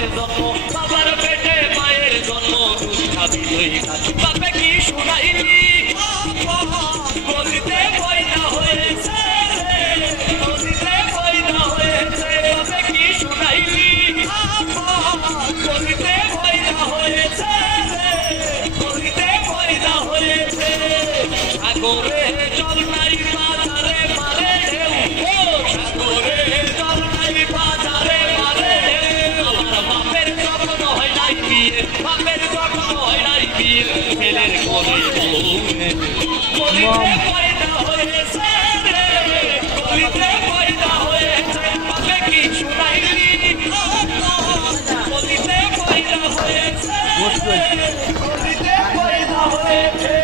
মায়ের জন্ম, বাবার পেটে মায়ের জন্ম, বাপে কি শুনাইলি গলিতে পয়দা হয়েছে, গলিতে পয়দা হয়েছে, বাপে কি শুনাইলি গলিতে পয়দা হয়েছে, গলিতে পয়দা হয়েছে। সাগরে জল নাই বাজারে মারে ঢেউ, সাগরে জল নাই বাজারে মারে ঢেউ, আমার বাপের যত্ন হয় নাই বিয়ে, বাপের যত্ন হয় নাই বিয়ে, ছেলের কোলে গলিতে পয়দা হয়েছে রে, গলিতে পয়দা হয়েছে, বাপে কি শুনাইলি গলিতে পয়দা হয়েছে, গলিতে পয়দা হয়েছে।